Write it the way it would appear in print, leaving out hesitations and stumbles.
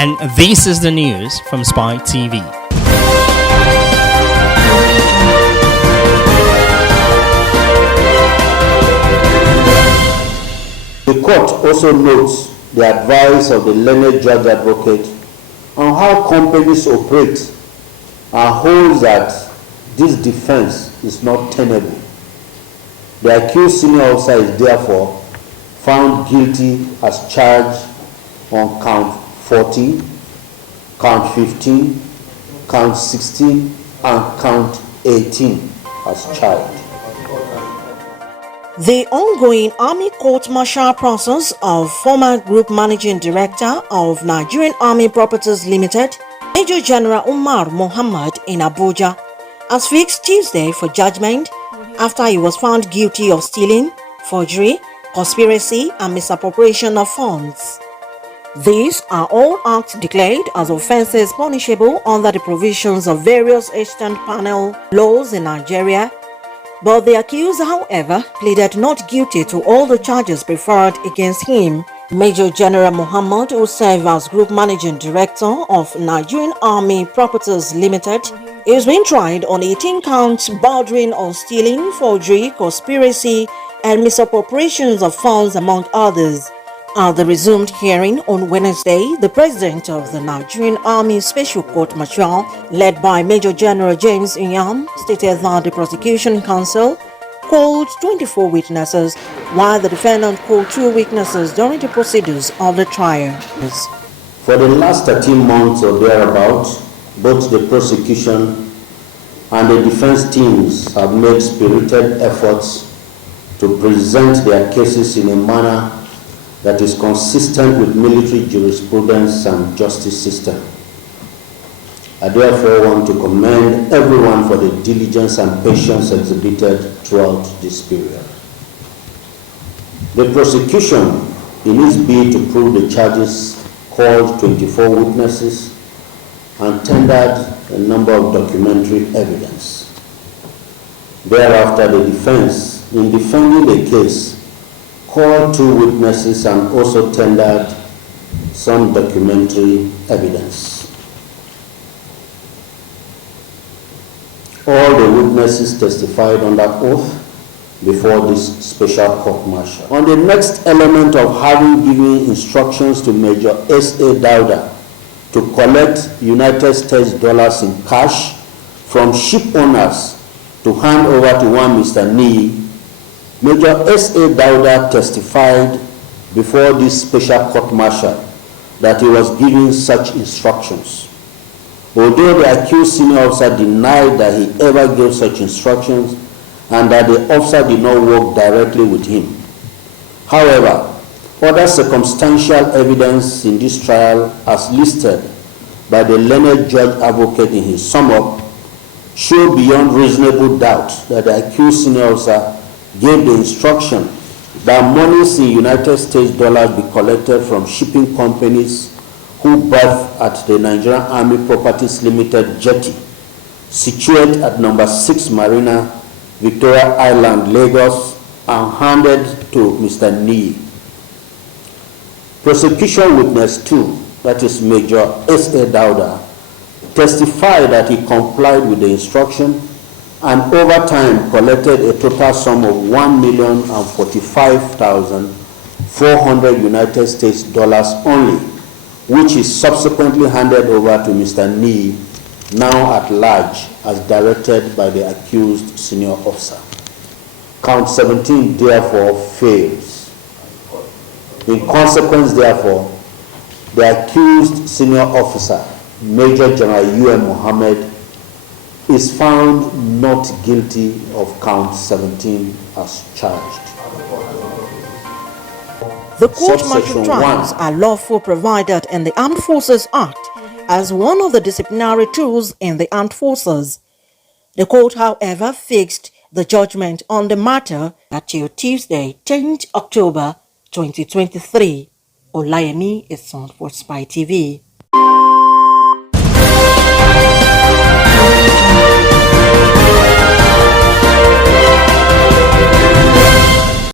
And this is the news from Spy TV. The court also notes the advice of the learned judge advocate on how companies operate and holds that this defense is not tenable. The accused senior officer is therefore found guilty as charged on count 14, count 15, count 16, and count 18 as charged. The ongoing Army court-martial process of former Group Managing Director of Nigerian Army Properties Limited, Maj.Gen Mohammed in Abuja, has fixed Tuesday for judgment after he was found guilty of stealing, forgery, conspiracy, and misappropriation of funds. These are all acts declared as offences punishable under the provisions of various extant panel laws in Nigeria. But the accused, however, pleaded not guilty to all the charges preferred against him. Maj.Gen Mohammed, who served as Group Managing Director of Nigerian Army Properties Limited, is being tried on 18 counts bordering on stealing, forgery, conspiracy, and misappropriations of funds, among others. At the resumed hearing on Wednesday, the President of the Nigerian Army Special Court Martial, led by Major General James Inyam, stated that the prosecution counsel called 24 witnesses, while the defendant called 2 witnesses during the procedures of the trial. For the last 13 months or thereabouts, both the prosecution and the defense teams have made spirited efforts to present their cases in a manner that is consistent with military jurisprudence and justice system. I therefore want to commend everyone for the diligence and patience exhibited throughout this period. The prosecution, in its bid to prove the charges, called 24 witnesses and tendered a number of documentary evidence. Thereafter, the defense, in defending the case, called 2 witnesses and also tendered some documentary evidence. All the witnesses testified under oath before this special court-martial. On the next element of having given instructions to Major S.A. Dauda to collect United States dollars in cash from ship owners to hand over to one Mr. Nee, Major S.A. Dauda testified before this special court-martial that he was given such instructions. Although the accused senior officer denied that he ever gave such instructions and that the officer did not work directly with him. However, other circumstantial evidence in this trial, as listed by the learned judge advocate in his sum-up, show beyond reasonable doubt that the accused senior officer gave the instruction that monies in United States dollars be collected from shipping companies who berth at the Nigerian Army Properties Limited jetty, situated at number 6 Marina, Victoria Island, Lagos, and handed to Mr. Nee. Prosecution witness 2, that is Major S.A. Dauda, testified that he complied with the instruction and over time collected a total sum of $1,045,400 United States dollars only, which is subsequently handed over to Mr. Nee, now at large, as directed by the accused senior officer. Count 17 therefore fails. In consequence, therefore, the accused senior officer, Major General U.M. Mohammed, is found not guilty of count 17 as charged. The court-martial trials are lawful provided in the Armed Forces Act as one of the disciplinary tools in the armed forces. The court, however, fixed the judgment on the matter until Tuesday, 10th October 2023. Olayemi is on for Spy TV.